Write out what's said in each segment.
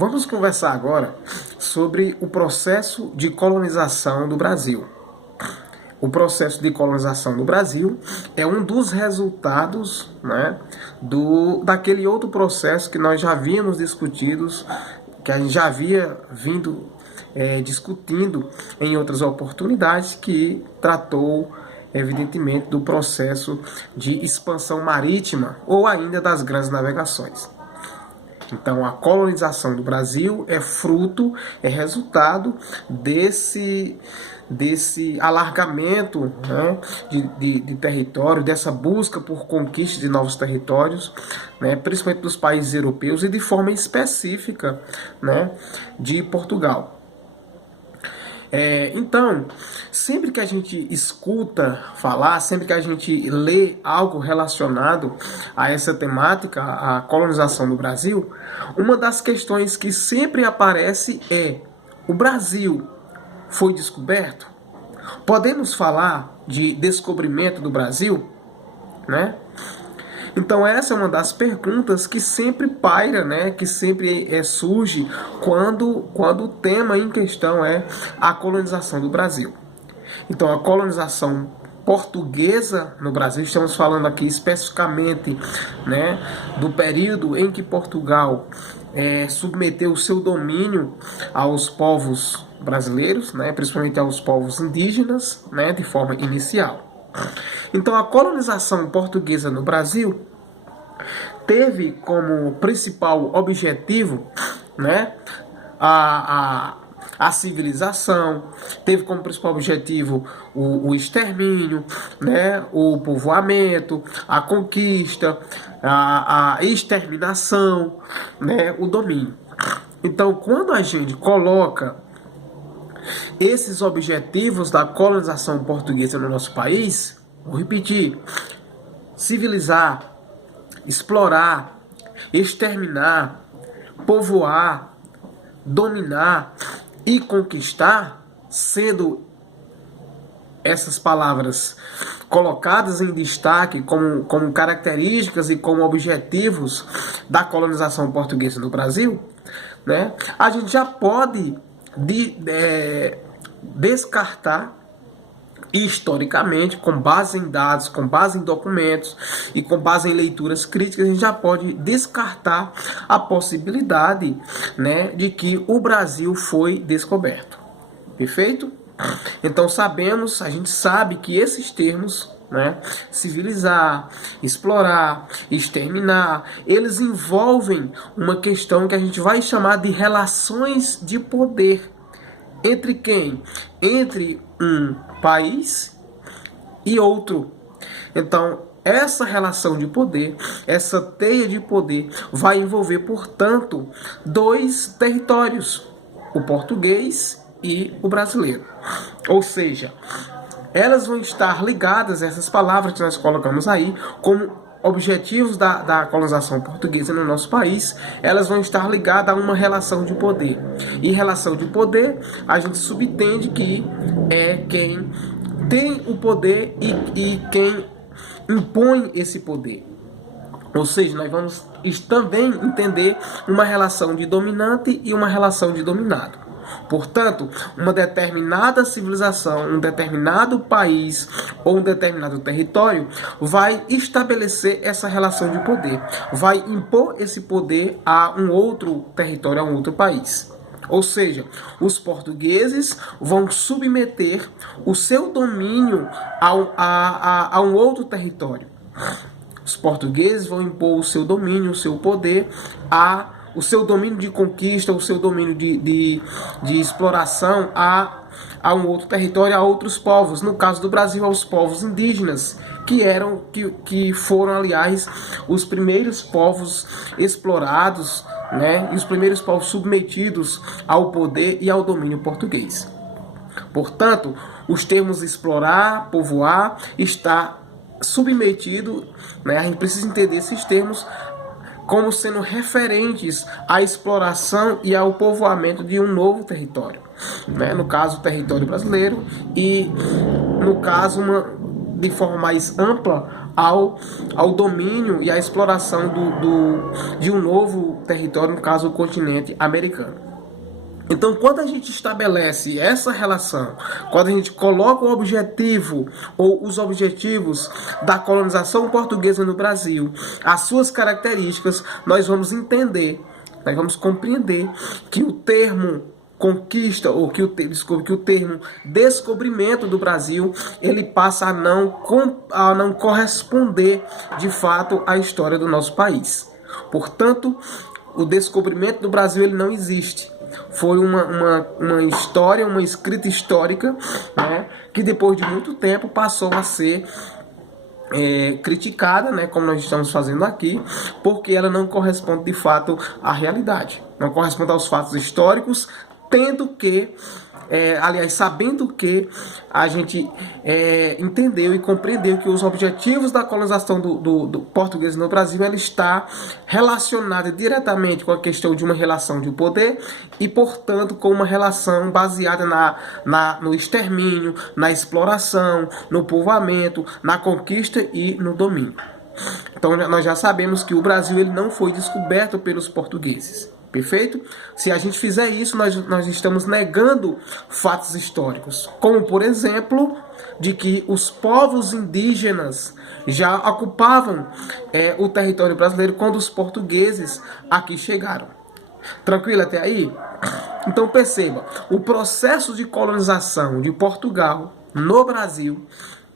Vamos conversar agora sobre o processo de colonização do Brasil. O processo de colonização do Brasil é um dos resultados, né, daquele outro processo que nós já havíamos discutidos, que a gente já havia vindo discutindo em outras oportunidades, que tratou, evidentemente, do processo de expansão marítima ou ainda das grandes navegações. Então, a colonização do Brasil é fruto, é resultado desse alargamento, né, de território, dessa busca por conquista de novos territórios, né, principalmente dos países europeus e de forma específica, né, de Portugal. Então, sempre que a gente escuta falar, sempre que a gente lê algo relacionado a essa temática, a colonização do Brasil, uma das questões que sempre aparece é: o Brasil foi descoberto? Podemos falar de descobrimento do Brasil, né? Então essa é uma das perguntas que sempre paira, né, que sempre surge quando o tema em questão é a colonização do Brasil. Então a colonização portuguesa no Brasil, estamos falando aqui especificamente, né, do período em que Portugal submeteu o seu domínio aos povos brasileiros, né, principalmente aos povos indígenas, né, de forma inicial. Então a colonização portuguesa no Brasil teve como principal objetivo, né, a civilização, teve como principal objetivo o extermínio, né, o povoamento, a conquista, a exterminação, né, o domínio. Então, quando a gente coloca esses objetivos da colonização portuguesa no nosso país, vou repetir: civilizar, explorar, exterminar, povoar, dominar e conquistar, sendo essas palavras colocadas em destaque como características e como objetivos da colonização portuguesa no Brasil, né, a gente já pode descartar historicamente, com base em dados, com base em documentos e com base em leituras críticas, a gente já pode descartar a possibilidade, né, de que o Brasil foi descoberto. Perfeito? Então a gente sabe que esses termos, né, civilizar, explorar, exterminar, eles envolvem uma questão que a gente vai chamar de relações de poder. Entre quem? Entre um país e outro. Então, essa relação de poder, essa teia de poder, vai envolver, portanto, dois territórios: o português e o brasileiro. Ou seja, elas vão estar ligadas, essas palavras que nós colocamos aí, como objetivos da colonização portuguesa no nosso país, elas vão estar ligadas a uma relação de poder. E relação de poder, a gente subentende que é quem tem o poder e quem impõe esse poder. Ou seja, nós vamos também entender uma relação de dominante e uma relação de dominado. Portanto, uma determinada civilização, um determinado país ou um determinado território vai estabelecer essa relação de poder, vai impor esse poder a um outro território, a um outro país. Ou seja, os portugueses vão submeter o seu domínio a um outro território. Os portugueses vão impor o seu domínio, o seu poder o seu domínio de conquista, o seu domínio de exploração a um outro território, a outros povos. No caso do Brasil, aos povos indígenas, que foram, aliás, os primeiros povos explorados, né, e os primeiros povos submetidos ao poder e ao domínio português. Portanto, os termos explorar, povoar, está submetido, né, a gente precisa entender esses termos como sendo referentes à exploração e ao povoamento de um novo território, né? No caso, o território brasileiro, e no caso, de forma mais ampla ao domínio e à exploração de um novo território, no caso o continente americano. Então, quando a gente estabelece essa relação, quando a gente coloca o objetivo ou os objetivos da colonização portuguesa no Brasil, as suas características, nós vamos entender, nós vamos compreender que o termo conquista, ou que o termo descobrimento do Brasil, ele passa a não corresponder de fato à história do nosso país. Portanto, o descobrimento do Brasil ele não existe. Foi uma história, uma escrita histórica, né, que depois de muito tempo passou a ser criticada, né, como nós estamos fazendo aqui, porque ela não corresponde de fato à realidade, não corresponde aos fatos históricos, tendo que sabendo que a gente entendeu e compreendeu que os objetivos da colonização do português no Brasil ela está relacionada diretamente com a questão de uma relação de poder e, portanto, com uma relação baseada no extermínio, na exploração, no povoamento, na conquista e no domínio. Então, nós já sabemos que o Brasil ele não foi descoberto pelos portugueses. Perfeito? Se a gente fizer isso, nós estamos negando fatos históricos, como por exemplo, de que os povos indígenas já ocupavam o território brasileiro quando os portugueses aqui chegaram. Tranquilo até aí? Então perceba, o processo de colonização de Portugal no Brasil,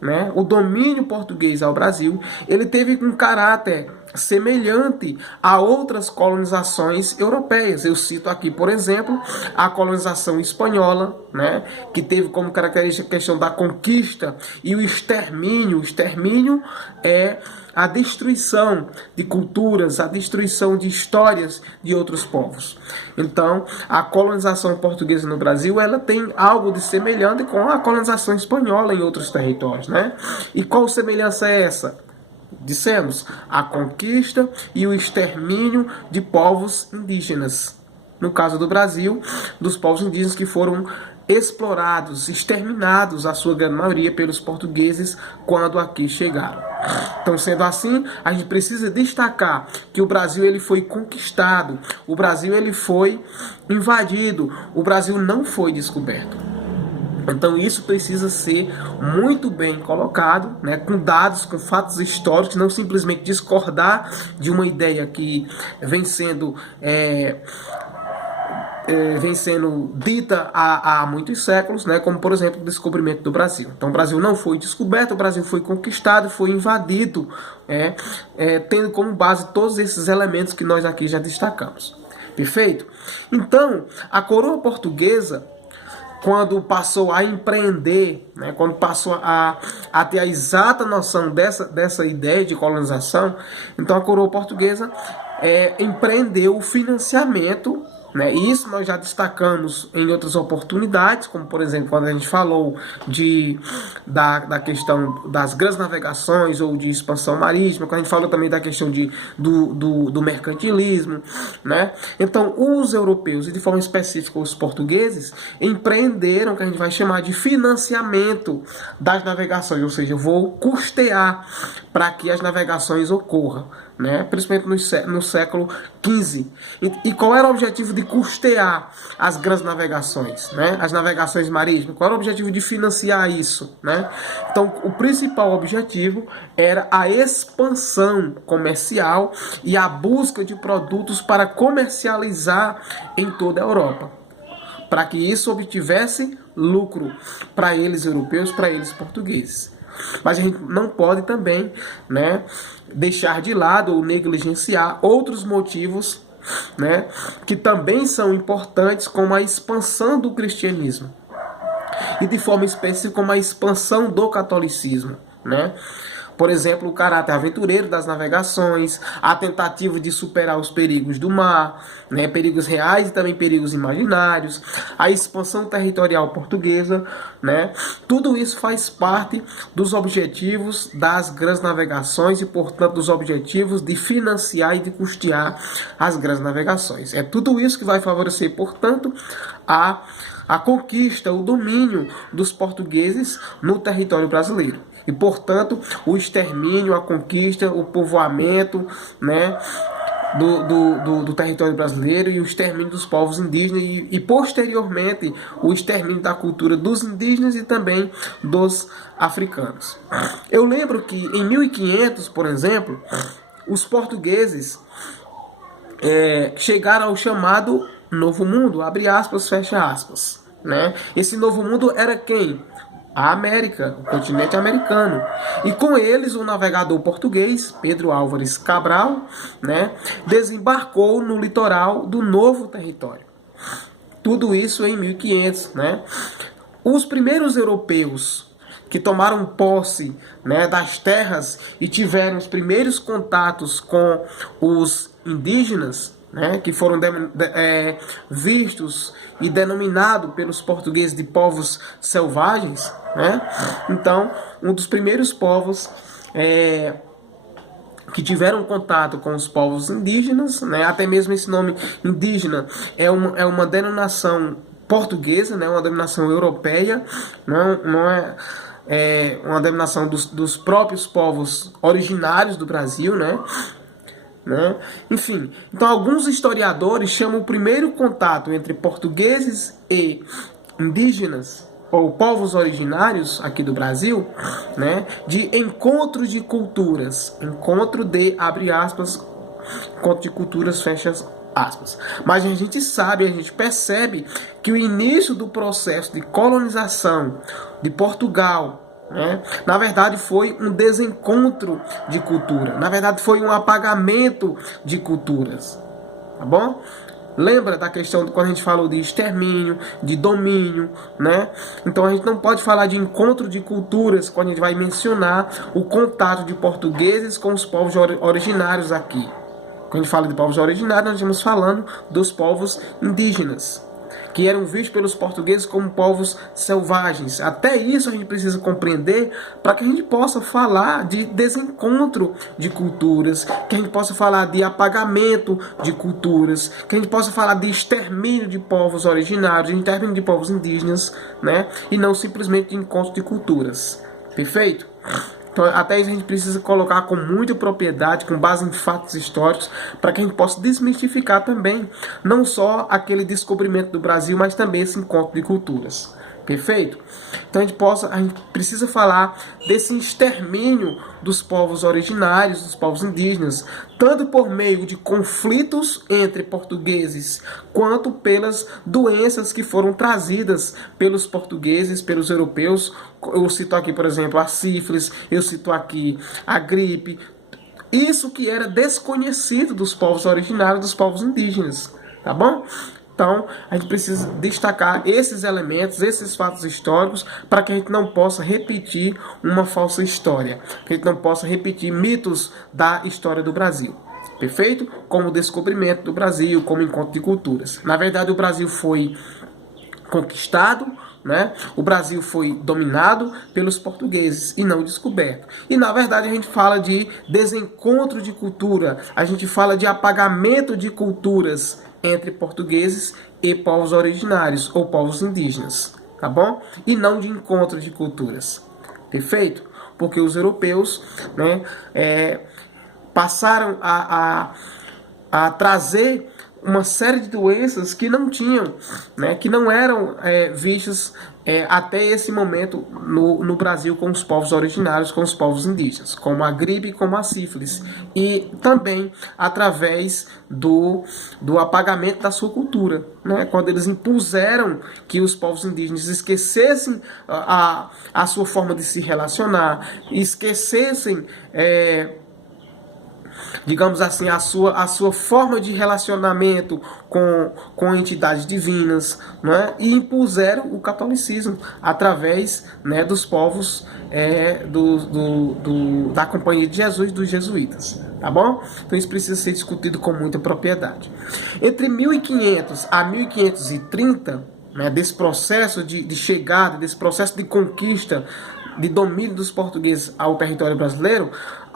né, o domínio português ao Brasil, ele teve um caráter semelhante a outras colonizações europeias. Eu cito aqui, por exemplo, a colonização espanhola, né, que teve como característica a questão da conquista e o extermínio. O extermínio é a destruição de culturas, a destruição de histórias de outros povos. Então, a colonização portuguesa no Brasil, ela tem algo de semelhante com a colonização espanhola em outros territórios, né? E qual semelhança é essa? Dissemos, a conquista e o extermínio de povos indígenas. No caso do Brasil, dos povos indígenas que foram explorados, exterminados, a sua grande maioria, pelos portugueses quando aqui chegaram. Então, sendo assim, a gente precisa destacar que o Brasil ele foi conquistado, o Brasil ele foi invadido, o Brasil não foi descoberto. Então isso precisa ser muito bem colocado, né, com dados, com fatos históricos, não simplesmente discordar de uma ideia que vem sendo dita há muitos séculos, né, como por exemplo o descobrimento do Brasil. Então o Brasil não foi descoberto, o Brasil foi conquistado, foi invadido, tendo como base todos esses elementos que nós aqui já destacamos. Perfeito? Então a coroa portuguesa, quando passou a empreender, né, quando passou a ter a exata noção dessa ideia de colonização, então a coroa portuguesa empreendeu o financiamento, né, e isso nós já destacamos em outras oportunidades, como por exemplo quando a gente falou da questão das grandes navegações ou de expansão marítima, quando a gente falou também da questão do mercantilismo, né? Então os europeus, e de forma específica os portugueses, empreenderam o que a gente vai chamar de financiamento das navegações, ou seja, eu vou custear para que as navegações ocorram, né? Principalmente no século XV. E qual era o objetivo de custear as grandes navegações, né? As navegações marítimas? Qual era o objetivo de financiar isso, né? Então, o principal objetivo era a expansão comercial e a busca de produtos para comercializar em toda a Europa, para que isso obtivesse lucro para eles europeus, para eles portugueses. Mas a gente não pode também, né, deixar de lado ou negligenciar outros motivos, né, que também são importantes, como a expansão do cristianismo e de forma específica como a expansão do catolicismo, né? Por exemplo, o caráter aventureiro das navegações, a tentativa de superar os perigos do mar, né, perigos reais e também perigos imaginários, a expansão territorial portuguesa, né, tudo isso faz parte dos objetivos das grandes navegações e, portanto, dos objetivos de financiar e de custear as grandes navegações. É tudo isso que vai favorecer, portanto, a conquista, o domínio dos portugueses no território brasileiro. E, portanto, o extermínio, a conquista, o povoamento, né, do território brasileiro e o extermínio dos povos indígenas e posteriormente o extermínio da cultura dos indígenas e também dos africanos. Eu lembro que em 1500, por exemplo, os portugueses chegaram ao chamado Novo Mundo, abre aspas, fecha aspas, né? Esse Novo Mundo era quem? A América, o continente americano. E com eles o navegador português, Pedro Álvares Cabral, né, desembarcou no litoral do novo território. Tudo isso em 1500, né? Os primeiros europeus que tomaram posse, né, das terras e tiveram os primeiros contatos com os indígenas, né, que foram vistos e denominados pelos portugueses de povos selvagens, né? Então, um dos primeiros povos que tiveram contato com os povos indígenas, né, até mesmo esse nome indígena é uma denominação portuguesa, né, uma denominação europeia, não é uma denominação dos próprios povos originários do Brasil, né? Enfim, então alguns historiadores chamam o primeiro contato entre portugueses e indígenas ou povos originários aqui do Brasil, né, de encontro de culturas, encontro de, abre aspas, encontro de culturas, fecha aspas. Mas a gente sabe, a gente percebe que o início do processo de colonização de Portugal, né, na verdade foi um desencontro de cultura, na verdade foi um apagamento de culturas, tá bom? Lembra da questão de quando a gente falou de extermínio, de domínio, né? Então a gente não pode falar de encontro de culturas quando a gente vai mencionar o contato de portugueses com os povos originários aqui. Quando a gente fala de povos originários, nós estamos falando dos povos indígenas, que eram vistos pelos portugueses como povos selvagens. Até isso a gente precisa compreender para que a gente possa falar de desencontro de culturas, que a gente possa falar de apagamento de culturas, que a gente possa falar de extermínio de povos originários, de extermínio de povos indígenas, né? E não simplesmente de encontro de culturas. Perfeito? Então, até isso a gente precisa colocar com muita propriedade, com base em fatos históricos, para que a gente possa desmistificar também, não só aquele descobrimento do Brasil, mas também esse encontro de culturas. Perfeito? Então a gente precisa falar desse extermínio dos povos originários, dos povos indígenas, tanto por meio de conflitos entre portugueses, quanto pelas doenças que foram trazidas pelos portugueses, pelos europeus. Eu cito aqui, por exemplo, a sífilis, eu cito aqui a gripe. Isso que era desconhecido dos povos originários, dos povos indígenas, tá bom? Então, a gente precisa destacar esses elementos, esses fatos históricos, para que a gente não possa repetir uma falsa história, que a gente não possa repetir mitos da história do Brasil. Perfeito? Como o descobrimento do Brasil, como encontro de culturas. Na verdade, o Brasil foi conquistado, né? O Brasil foi dominado pelos portugueses e não descoberto. E na verdade a gente fala de desencontro de cultura, a gente fala de apagamento de culturas entre portugueses e povos originários ou povos indígenas, tá bom? E não de encontro de culturas. Perfeito? Porque os europeus, né, passaram a trazer uma série de doenças que não tinham, né, que não eram vistas até esse momento no Brasil com os povos originários, com os povos indígenas, como a gripe, como a sífilis, e também através do apagamento da sua cultura, né, quando eles impuseram que os povos indígenas esquecessem a sua forma de se relacionar, esquecessem digamos assim, a sua forma de relacionamento com entidades divinas, né? E impuseram o catolicismo através, né, dos povos da Companhia de Jesus, dos jesuítas, tá bom? Então isso precisa ser discutido com muita propriedade. Entre 1500 a 1530, né, desse processo de chegada, desse processo de conquista, de domínio dos portugueses ao território brasileiro,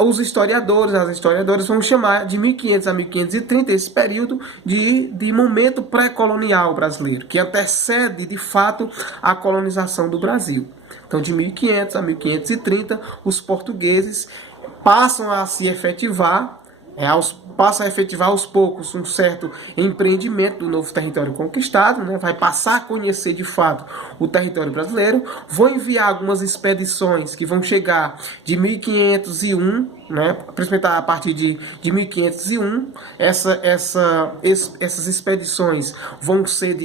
os historiadores, as historiadoras vão chamar de 1500 a 1530 esse período de momento pré-colonial brasileiro, que antecede de fato a colonização do Brasil. Então, de 1500 a 1530, os portugueses passam a se efetivar, passa a efetivar aos poucos um certo empreendimento do novo território conquistado, né? Vai passar a conhecer de fato o território brasileiro, vão enviar algumas expedições que vão chegar de 1501, né? Principalmente a partir de 1501, essas expedições vão ser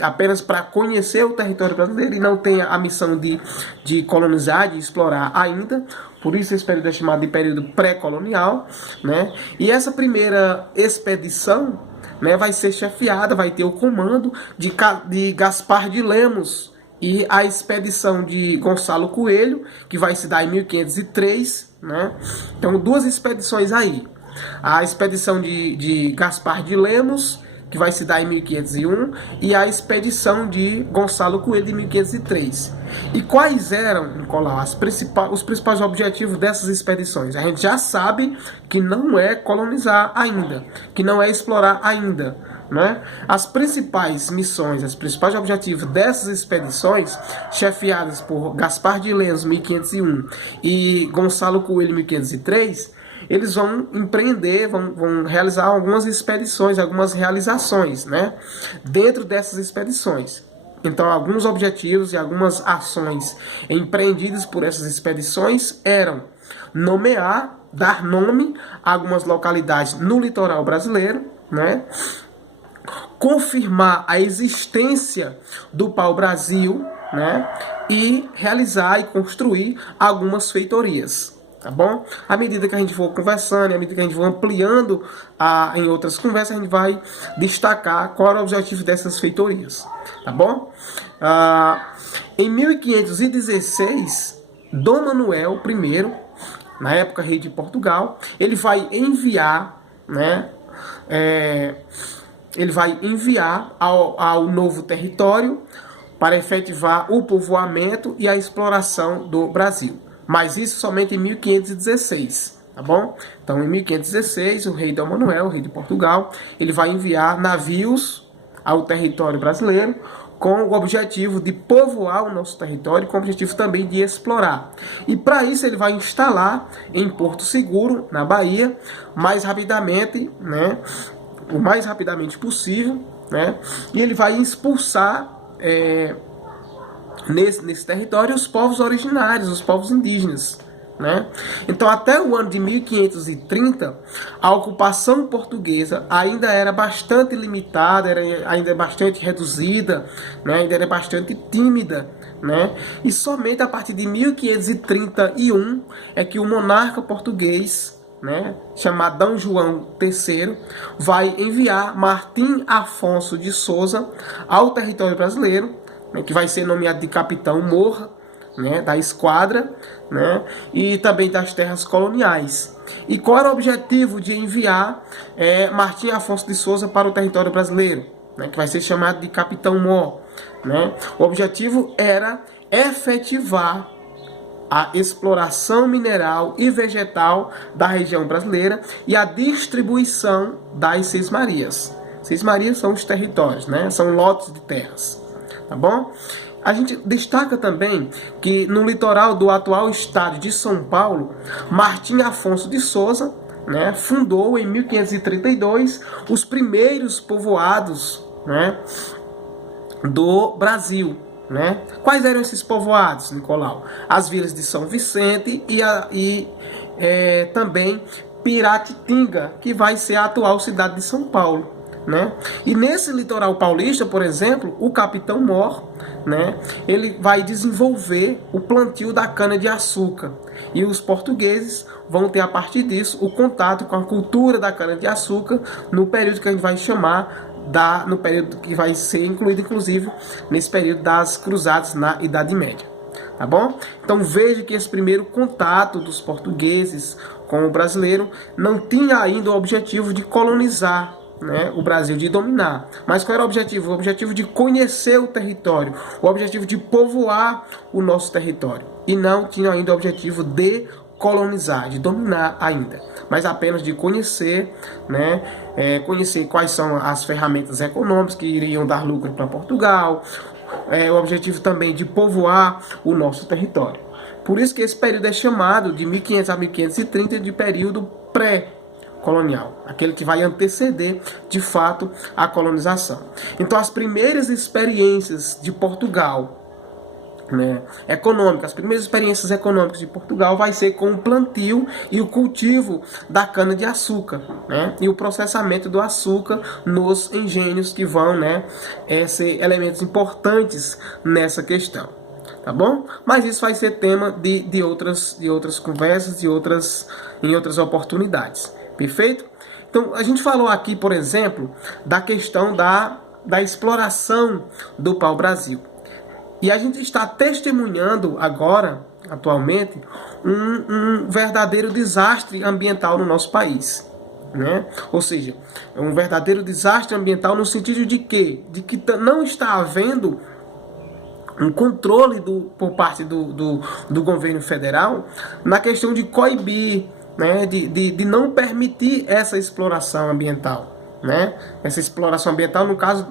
apenas para conhecer o território brasileiro e não tem a missão de colonizar, de explorar ainda. Por isso esse período é chamado de período pré-colonial, né? E essa primeira expedição, né, vai ser chefiada, vai ter o comando de Gaspar de Lemos, e a expedição de Gonçalo Coelho, que vai se dar em 1503, né? Então, duas expedições aí. A expedição de Gaspar de Lemos, que vai se dar em 1501, e a expedição de Gonçalo Coelho em 1503. E quais eram, Nicolau, os principais objetivos dessas expedições? A gente já sabe que não é colonizar ainda, que não é explorar ainda, né? As principais missões, os principais objetivos dessas expedições, chefiadas por Gaspar de Lemos, 1501, e Gonçalo Coelho, 1503, eles vão empreender, vão realizar algumas expedições, algumas realizações, né, dentro dessas expedições. Então, alguns objetivos e algumas ações empreendidas por essas expedições eram dar nome a algumas localidades no litoral brasileiro, né, confirmar a existência do pau-brasil, né, e realizar e construir algumas feitorias. Tá bom? À medida que a gente for conversando, à medida que a gente for ampliando em outras conversas, a gente vai destacar qual era o objetivo dessas feitorias. Tá bom? Em 1516, Dom Manuel I, na época rei de Portugal, ele vai enviar, né, ao novo território para efetivar o povoamento e a exploração do Brasil. Mas isso somente em 1516, tá bom? Então, em 1516, o rei Dom Manuel, o rei de Portugal, ele vai enviar navios ao território brasileiro com o objetivo de povoar o nosso território, com o objetivo também de explorar. E para isso ele vai instalar em Porto Seguro, na Bahia, mais rapidamente, né, o mais rapidamente possível, né, e ele vai expulsar nesse território os povos originários, os povos indígenas, né? Então, até o ano de 1530, a ocupação portuguesa ainda era bastante limitada, ainda bastante reduzida, né? Ainda era bastante tímida, né? E somente a partir de 1531 é que o monarca português, né, chamado Dom João III, vai enviar Martim Afonso de Souza ao território brasileiro, que vai ser nomeado de Capitão Morra, né, da esquadra, né, e também das terras coloniais. E qual era o objetivo de enviar Martim Afonso de Souza para o território brasileiro, né, que vai ser chamado de Capitão Mor, né? O objetivo era efetivar a exploração mineral e vegetal da região brasileira e a distribuição das Seis Marias. Seis Marias são os territórios, né, são lotes de terras. Tá bom? A gente destaca também que no litoral do atual estado de São Paulo, Martim Afonso de Souza, né, fundou em 1532 os primeiros povoados, né, do Brasil. Né? Quais eram esses povoados, Nicolau? As vilas de São Vicente e também Piratitinga, que vai ser a atual cidade de São Paulo. Né? E nesse litoral paulista, por exemplo, o Capitão Mor, né, ele vai desenvolver o plantio da cana-de-açúcar. E os portugueses vão ter, a partir disso, o contato com a cultura da cana-de-açúcar no período que a gente vai chamar, no período que vai ser incluído, inclusive, nesse período das cruzadas na Idade Média. Tá bom? Então veja que esse primeiro contato dos portugueses com o brasileiro não tinha ainda o objetivo de colonizar, né, o Brasil, de dominar. Mas qual era o objetivo? O objetivo de conhecer o território, o objetivo de povoar o nosso território. E não tinha ainda o objetivo de colonizar, de dominar ainda, mas apenas de conhecer, né, conhecer quais são as ferramentas econômicas que iriam dar lucro para Portugal, o objetivo também de povoar o nosso território. Por isso que esse período é chamado de 1500 a 1530 de período pré-colonial, aquele que vai anteceder de fato a colonização. Então as primeiras experiências de Portugal, né, econômicas, as primeiras experiências econômicas de Portugal vai ser com o plantio e o cultivo da cana-de-açúcar, né, e o processamento do açúcar nos engenhos que vão, né, ser elementos importantes nessa questão. Tá bom? Mas isso vai ser tema de outras conversas, em outras oportunidades. Perfeito? Então, a gente falou aqui, por exemplo, da questão da exploração do pau-brasil. E a gente está testemunhando agora, atualmente, um verdadeiro desastre ambiental no nosso país. Né? Ou seja, um verdadeiro desastre ambiental no sentido de quê? De que não está havendo um controle por parte do governo federal na questão de coibir, né, de não permitir essa exploração ambiental, né? Essa exploração ambiental, no caso,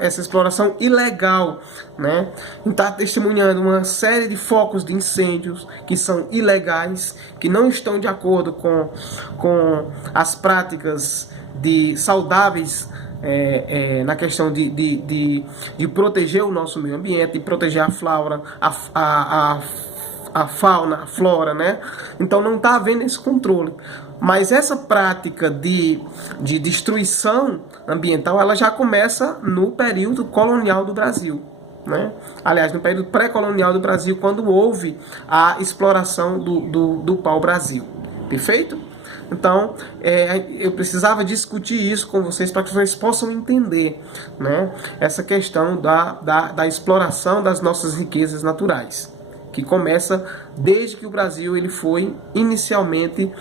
essa exploração ilegal, né? Está testemunhando uma série de focos de incêndios que são ilegais, que não estão de acordo com as práticas saudáveis, na questão de proteger o nosso meio ambiente, de proteger a flora, a fauna, a flora, né? Então não está havendo esse controle. Mas essa prática de destruição ambiental, ela já começa no período colonial do Brasil, né? Aliás, no período pré-colonial do Brasil, quando houve a exploração do pau-brasil. Perfeito? Então, eu precisava discutir isso com vocês para que vocês possam entender, né, essa questão da exploração das nossas riquezas naturais, que começa desde que o Brasil ele foi inicialmente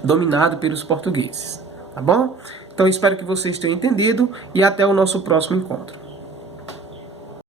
dominado pelos portugueses. Tá bom? Então, espero que vocês tenham entendido e até o nosso próximo encontro.